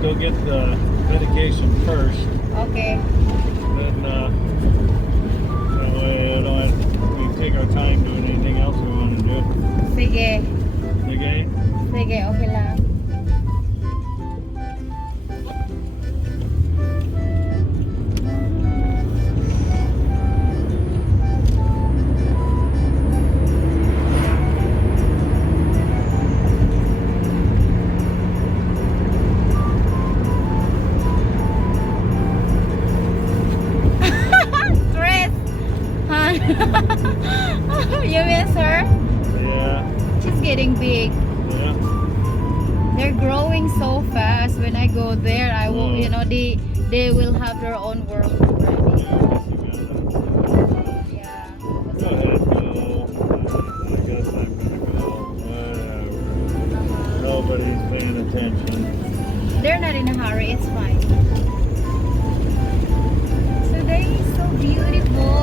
go get the medication first. Okay. Then that way I don't have, we take our time doing anything else we want to do. Sige. Okay? Sige, okay lang. Chris! Huh? You miss her? Yeah. She's getting big. Yeah. They're growing so fast. When I go there, I will, you know, they will have their own world already. Yeah. Go ahead, go. I guess I'm gonna go. Whatever. Nobody's paying attention. They're not in a hurry. It's fine. Today is so beautiful.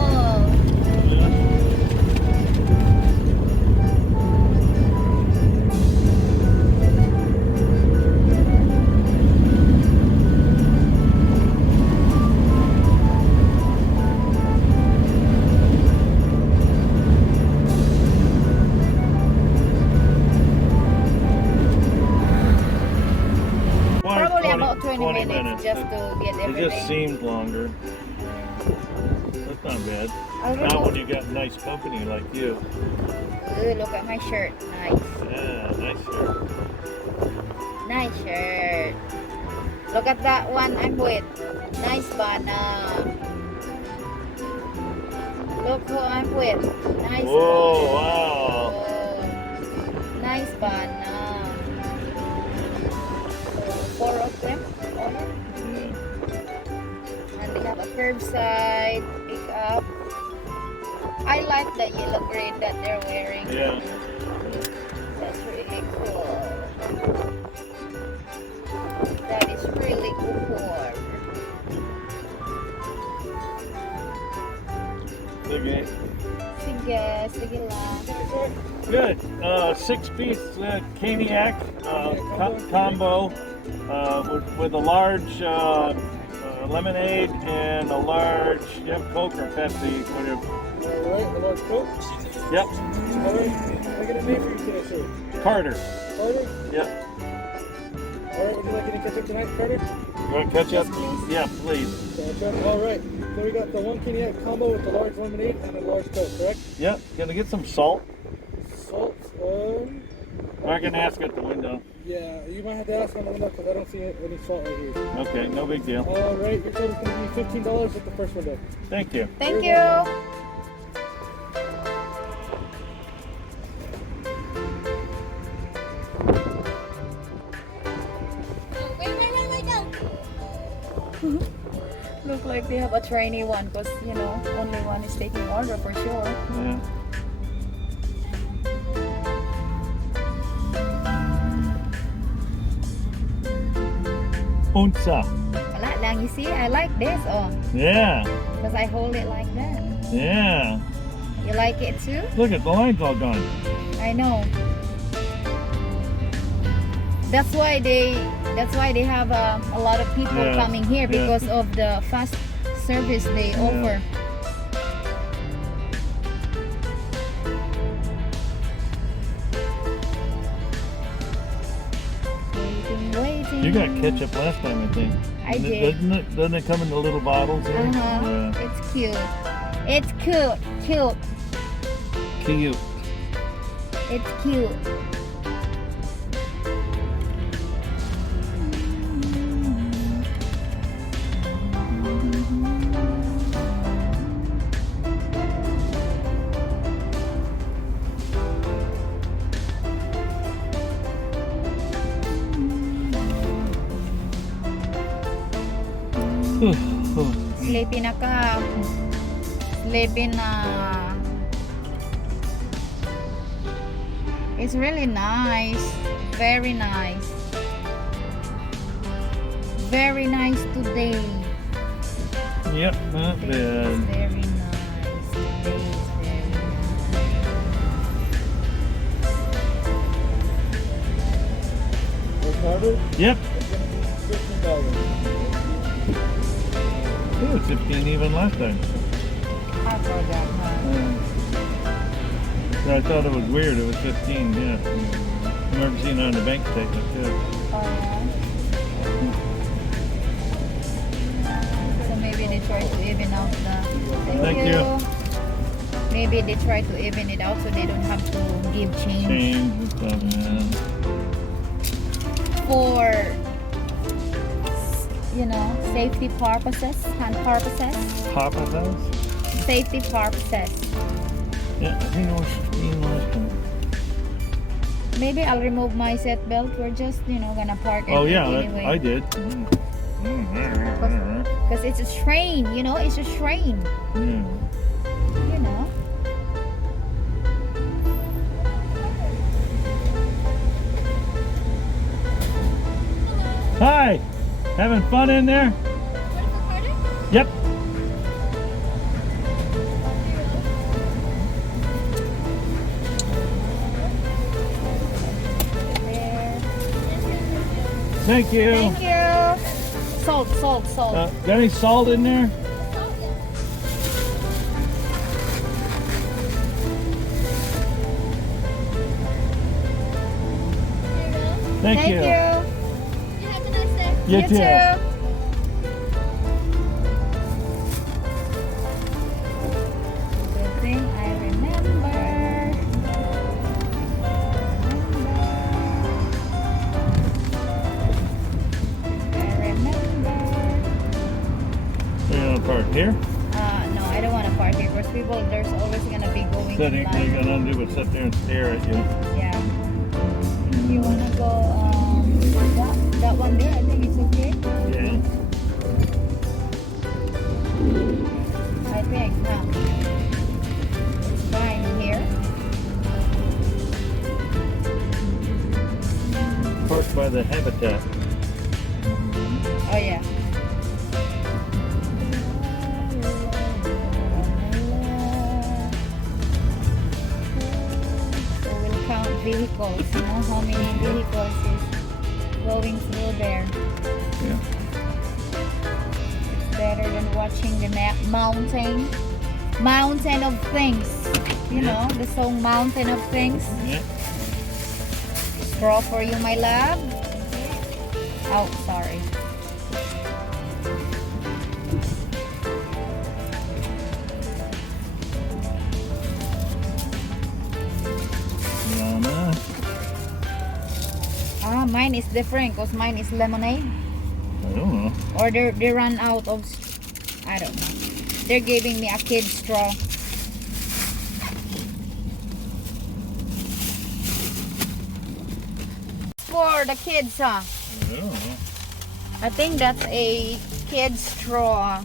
Probably about 20 minutes just to get It everything. just seemed longer. That's not bad. I don't Not know. when you got a nice company like you. Ooh, look at my shirt. Nice. Yeah, nice shirt. Nice shirt. Look at that one I'm with. Nice banana. Look who I'm with. Nice Whoa, banana. wow. Oh, nice banana. So, 4 of them. Oh, Yeah. and they have a curbside pickup. I like the yellow grade that they're wearing. Yeah. That's really cool. That is really cool. Okay. Sige, sige lang. Good. 6-piece Caniac combo with a large lemonade and a large Coke or Pepsi, whatever. Alright, a large Coke. Yep. Alright, can I get a name for you today, sir? Carter. Carter? Yep. Alright, would you like any ketchup tonight, Carter? You want ketchup? Yes, please. Yeah, please. Ketchup. Alright, so we got the 1 Caniac combo with the large lemonade and a large Coke, correct? Yep. Gonna get some salt. Salt, I can ask at the window. yeah, you might have to ask on the window because I don't see any salt right here. Okay, no big deal. Alright, your total's going to be $15 with the first window. Thank you. Thank you. Look like they have a trainee one because, you know, only one is taking order for sure. Yeah. Unsa. Wala lang, you see, I like this, oh, Yeah. because I hold it like that. Yeah. You like it too? Look at the line's all gone. I know. That's why they have a lot of people Yeah, coming here yeah. because of the fast service they offer. Waiting. You got ketchup last time, I think. I did. Doesn't it come in the little bottles here? Uh-huh. It's cute. It's cute. Cute. Cute. It's cute. Sleepy na ka. Sleepy na. It's really nice. Very nice. Very nice today. Yep, not Today is bad. very nice. Today is very nice. Carter? Yep. It's going to be $15. It was 15 even last time. I forgot, huh? I thought it was weird. It was 15. Yeah. I remember seeing it on the bank statement too. So maybe they try to even out the. Thank you. Maybe they try to even it out so they don't have to give change. Change and stuff. Yeah. For, you know, safety purposes and purposes. Papa's house. Safety purposes. Yeah, he knows. Maybe I'll remove my seat belt. We're just, you know, gonna park. Oh it yeah, anyway. I did. Because it's a train, you know, it's a train. Yeah. You know. Hi, having fun in there? Yep. There. Thank you. Thank you. Salt. Got any salt in there? Thank you. You have a nice day. You too. Good thing I remember. You gonna park here? No, I don't want to park here because people, there's always gonna be going So in they line. gonna do but sit there and stare at you. Yeah. You wanna go that one there? I think it's okay. Yeah. I think, huh? It's fine here. Parked by the habitat. Oh yeah. So we'll count vehicles, you know, how many vehicles is going through there. Yeah. It's better than watching the mountain of things. You know, the song Mountain of Things. Yeah. Straw for you, my love. Oh, sorry. Mama. Ah, mine is different because mine is lemonade. I don't know. Or they run out of, I don't know. They're giving me a kid straw. For the kids, huh? I don't know. I think that's a kid straw.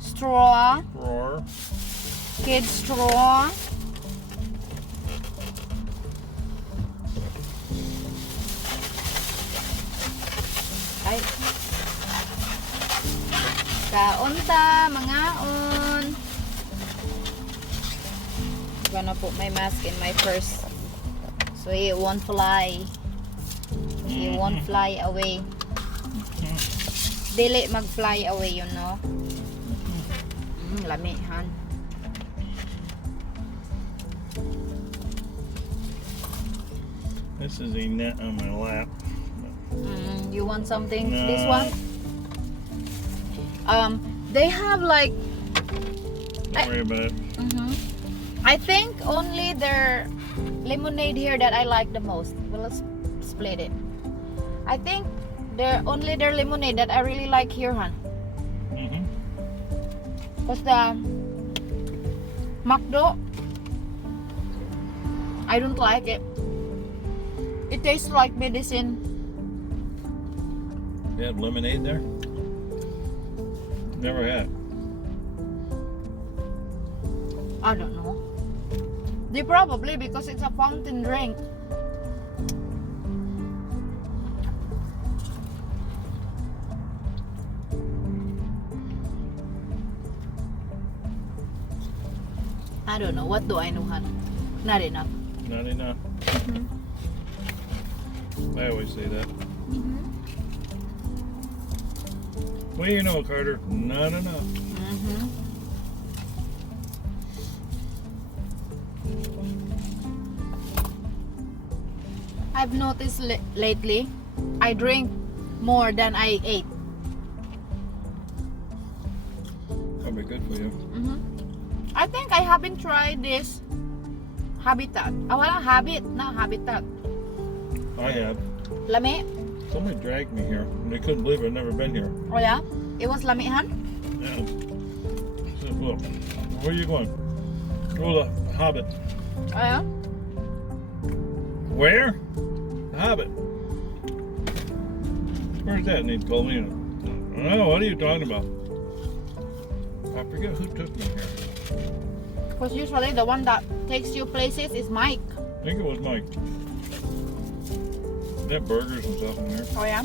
Straw. Roar. Kid straw. Ay. Kaon ta, mga on. Gonna put my mask in my purse so it won't fly. It won't fly away. Dili mag-fly away, you know. Lami, han. This is a net on my lap. You want something? No. This one? They have like. Don't worry about it. I think only their lemonade here that I like the most. Well, let's split it. I think they're only their lemonade that I really like here, hon. Cause the McDo, I don't like it. It tastes like medicine. They have lemonade there? Never had. I don't know. They probably because it's a fountain drink. I don't know. What do I know, hon? Not enough. Not enough. I always say that. What do you know, Carter? Not enough. Mm-hmm. I've noticed lately, I drink more than I ate. Probably good for you. Mm-hmm. I think I haven't tried this Habitat. Wala habit, not Habitat. I have. Lami? Somebody dragged me here, and they couldn't believe I'd never been here. Oh yeah? It was lamihan? Yeah. So, look, where are you going? Oh, the Hobbit. Oh yeah? Where? The Hobbit. Where's that? And he told me. Oh, what are you talking about? I forget who took me here. Because usually the one that takes you places is Mike. I think it was Mike. They have burgers and stuff in there. Oh yeah?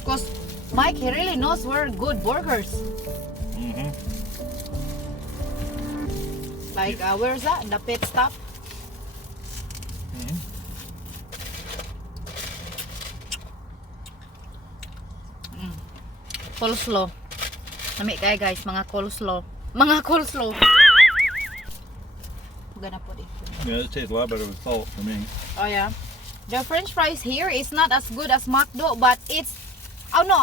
Because Mike, he really knows where good burgers. Mm-hmm. Like, where's that? The pit stop? Mm-hmm. Coleslaw. Nami kaya guys, mga coleslaw. Mga coleslaw. Gonna put it. Yeah, this tastes a lot better with salt for me. Oh yeah. The French fries here is not as good as McDo, but it's. Oh no,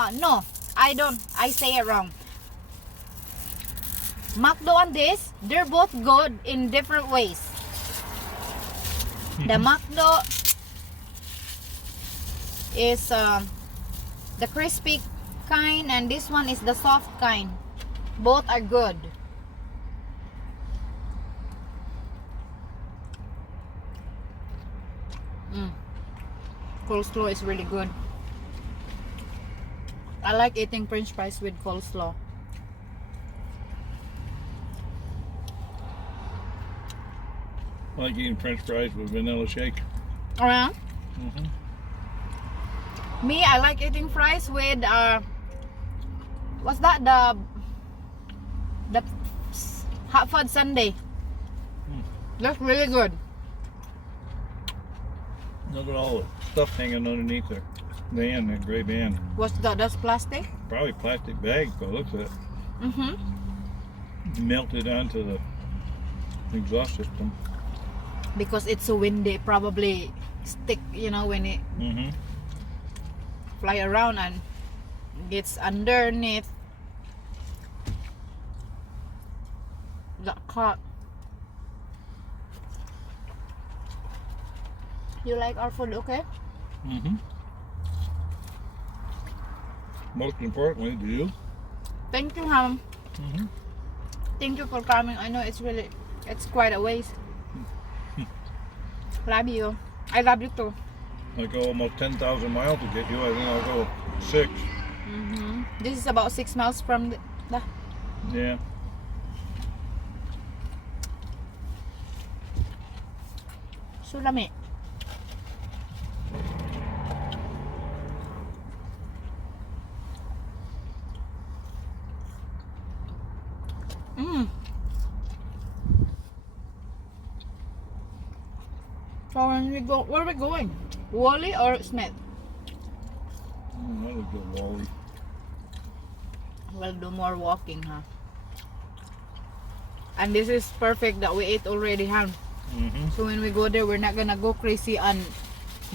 I don't. I say it wrong. McDo and this, they're both good in different ways. The McDo is the crispy kind, and this one is the soft kind. Both are good. Coleslaw is really good. I like eating French fries with coleslaw. I like eating French fries with vanilla shake. Oh yeah? Mm-hmm. Me, I like eating fries with what's that? The hot fudge sundae. That's really good. Look at all the stuff hanging underneath there. Van, that gray van. What's that? That's plastic? Probably plastic bag, but looks at it. Mm-hmm. Melted onto the exhaust system. Because it's so windy, probably stick, when it Mm-hmm. fly around and gets underneath the car. You like our food, okay? Mm-hmm. Most importantly, do you? Thank you, Ham. Mm-hmm. Thank you for coming. I know it's quite a ways. Love you. I love you too. I go almost 10,000 miles to get you. I think I'll go 6. Mm-hmm. This is about 6 miles from the Yeah. Sulami. So when we go, where are we going? Wally or Smith? That would go Wally. We'll do more walking, huh? And this is perfect that we ate already, huh? Mm-hmm. So when we go there, we're not gonna go crazy and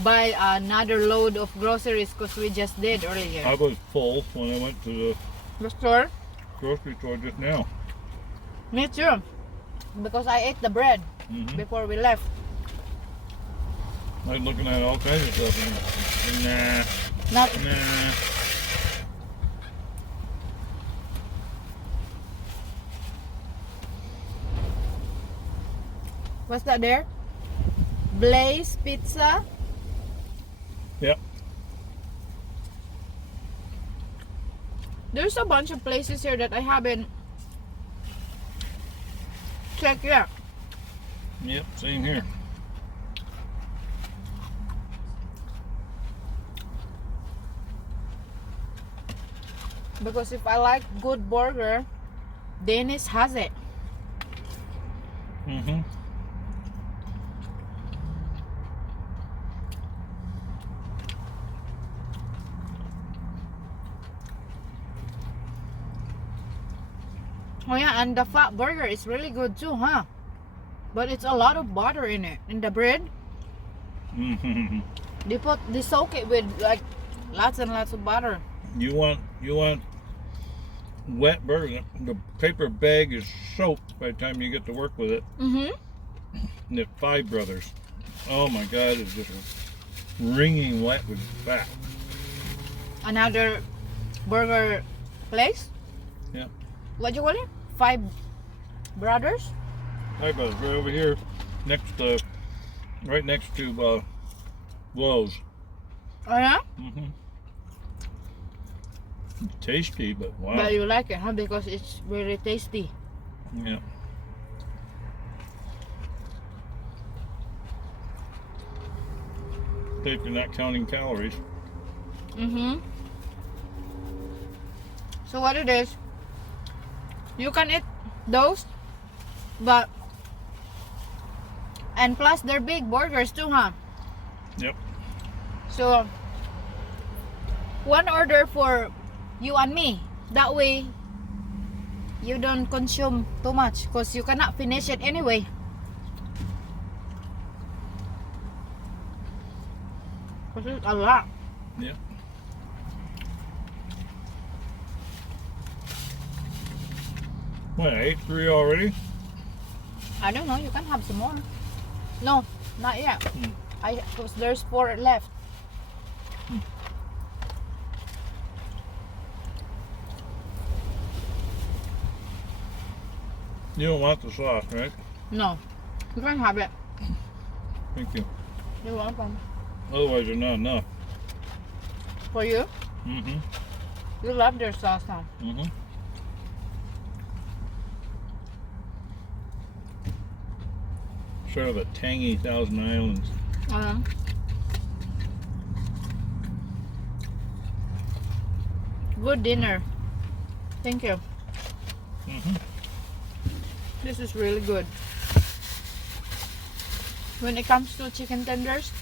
buy another load of groceries because we just did earlier. I was full when I went to The store? the grocery store just now. Me too. Because I ate the bread Mm-hmm. before we left. I was looking at all kinds of stuff. And, Not nah. what's that there? Blaze Pizza. Yep. There's a bunch of places here that I haven't checked yet. Yep. Same here. Because if I like good burger, Dennis has it. Mm-hmm. Oh yeah, and the fat burger is really good too, huh? But it's a lot of butter in it. In the bread, Mm-hmm. they soak it with like lots and lots of butter. You want wet burger. The paper bag is soaked by the time you get to work with it. Mm-hmm. And the Five Brothers. Oh my God, it's just wringing wet with fat. Another burger place. Yeah. What you call it? Five Brothers. Five Brothers, right over here, right next to Lowe's. Oh yeah. Mm-hmm. Tasty, but wow. But you like it, huh? Because it's really tasty. Yeah. If you're not counting calories. Mm-hmm. So what it is, you can eat those, but and plus they're big burgers too, huh? Yep. So one order for you and me. That way you don't consume too much because you cannot finish it anyway. Because it's a lot. Yep. What, I ate 3 already? I don't know, you can have some more. No, not yet. Hmm. Because there's 4 left. You don't want the sauce, right? No, you can have it. Thank you. You're welcome. Otherwise, they're not enough. For you, Mm-hmm. you love their sauce, huh? Mm-hmm. Sort of a tangy Thousand Islands. Uh-huh. Good dinner. Thank you. Mm-hmm. This is really good. When it comes to chicken tenders,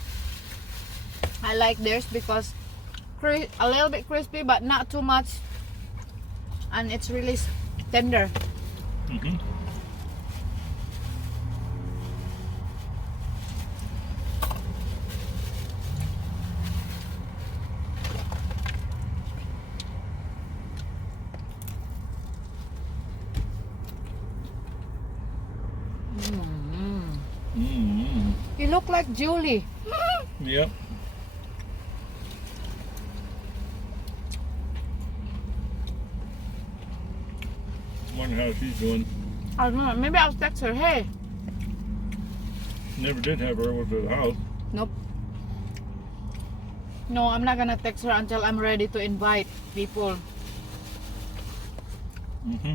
I like theirs because a little bit crispy but not too much, and it's really tender. Mm-hmm. Mm-hmm. You look like Julie. Yep. Wonder how she's doing. I don't know. Maybe I'll text her. Hey. Never did have her over to the house. Nope. No, I'm not gonna text her until I'm ready to invite people. Mm-hmm.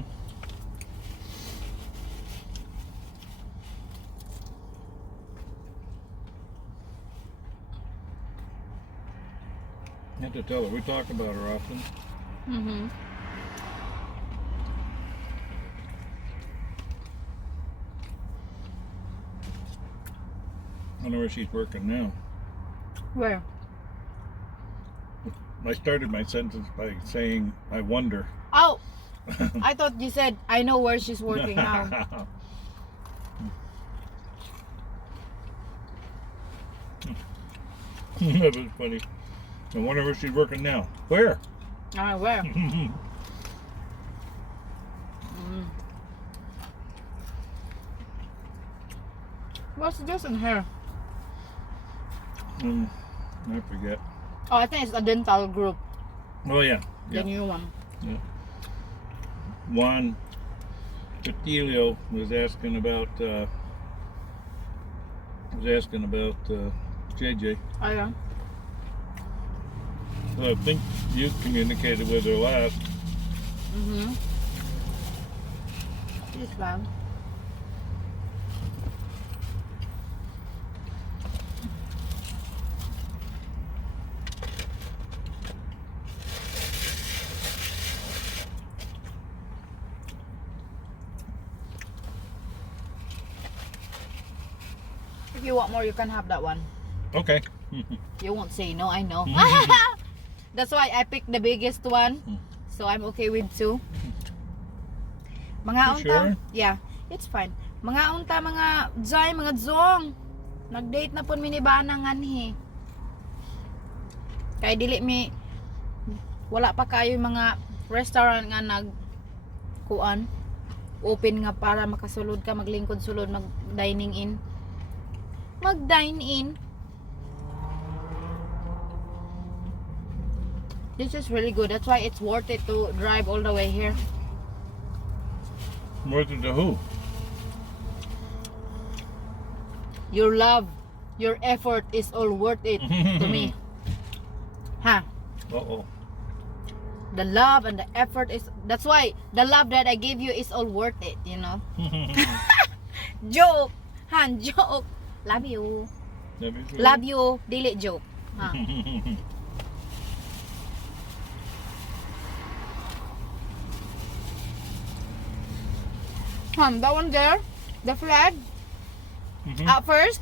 I have to tell her. We talk about her often. Mm-hmm. I don't know where she's working now. Where? I started my sentence by saying, I wonder. Oh, I thought you said I know where she's working now. That was funny. I wonder where she's working now. Where? Where? What's this in here? I forget. Oh, I think it's a dental group. Oh yeah. The new one. Juan Patilio was asking about JJ. Oh yeah. So I think you communicated with her last. Mm-hmm. This one. If you want more, you can have that one. Okay. You won't say no, I know. That's why I picked the biggest one. So I'm okay with 2. Mga You unta, sure? yeah, it's fine. Mga unta, mga jay, mga zong. Nag-date na pun minibana nganhi. Kay dili mi wala pa kayo mga restaurant nga kuan open nga para makasulod ka, maglingkod sulod, mag dining in. Mag dine in. This is really good. That's why it's worth it to drive all the way here. Worth it to who? Your love, your effort is all worth it to me. Ha? Uh-oh. The love and the effort is, that's why the love that I gave you is all worth it, you know. Joke. Han, joke. Love you. Love you. Dili joke. Ha? That one there, the flag. At first,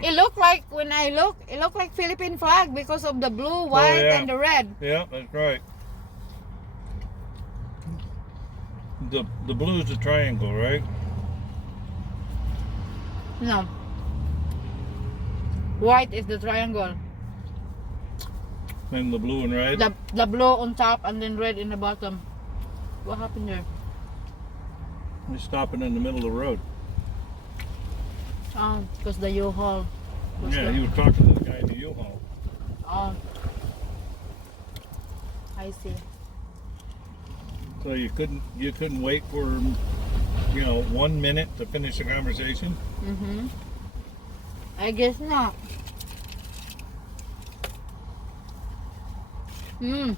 it looked like, when I look, it looked like Philippine flag because of the blue, white, yeah. and the red. Yeah, that's right. The blue is the triangle, right? No. White is the triangle. And the blue and red. The blue on top and then red in the bottom. What happened there? We're stopping in the middle of the road. Oh, because the U-Haul. was Yeah, there. he was talking to the guy in the U-Haul. Oh. I see. So you couldn't wait for 1 minute to finish the conversation. Mm-hmm. I guess not. And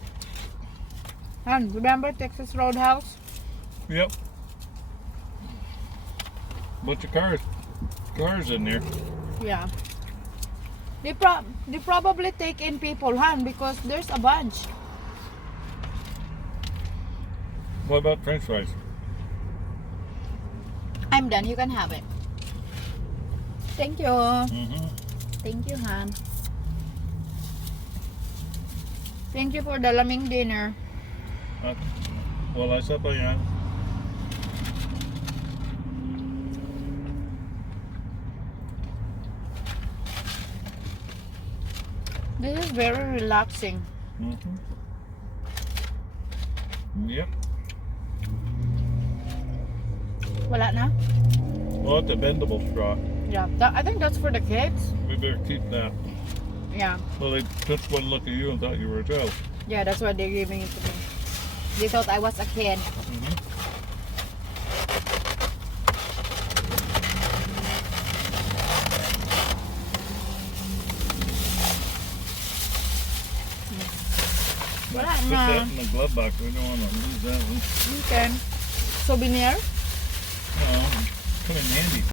remember Texas Roadhouse? Yep. Bunch of cars in there. Yeah. They probably take in people, Han, because there's a bunch. What about French fries? I'm done. You can have it. Thank you. Mm-hmm. Thank you, Han. Thank you for the laming dinner. Wala sa to yan. This is very relaxing. Mm-hmm. Yep. Wala na? Oh, it's a bendable straw. Yeah. I think that's for the kids. We better keep that. Yeah. Well, they took one look at you and thought you were a child. Yeah, that's why they're giving it to me. They thought I was a kid. Mm-hmm. Wala Put na. that in the glove box. We don't want to lose that one. Okay. Souvenir? No, come in handy.